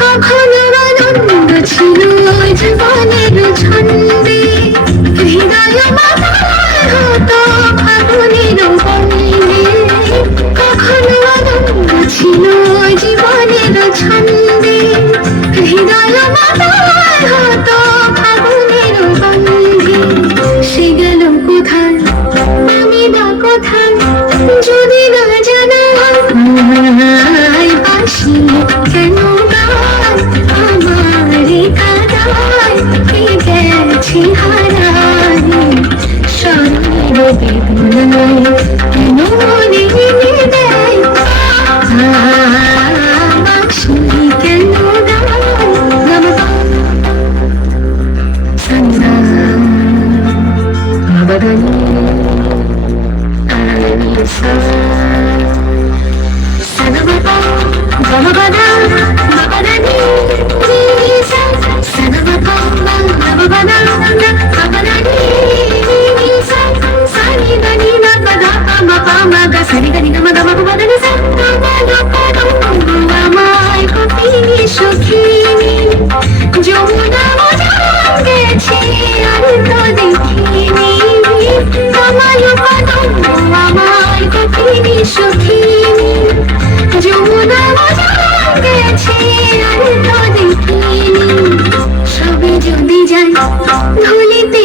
কখনো আনন্দ ছিল জীবনের ছন্দে, হৃদয় মাথায় হতো ফাগুনের বন্দে। কখনো আনন্দ ছিল জীবনের ছন্দে, হৃদয় মাথায় হতো ফাগুনের বন্দে। সে গেল কোথায়, আমি বা কোথায়, যদি না জানাই বাসি কেন গায় আমার কাদায় গেছি হারাই স্মরণের বেদনায় কেন মনে দেয় বাসি কেন গায় সন্ধ্যা বাবানি যমুনা গেছে আর তো দেখিনি আমার আমার কঠিনী সখিনী। যমুনা গেছে আর তো দেখিনি সবে যদি যাই ধুলিতে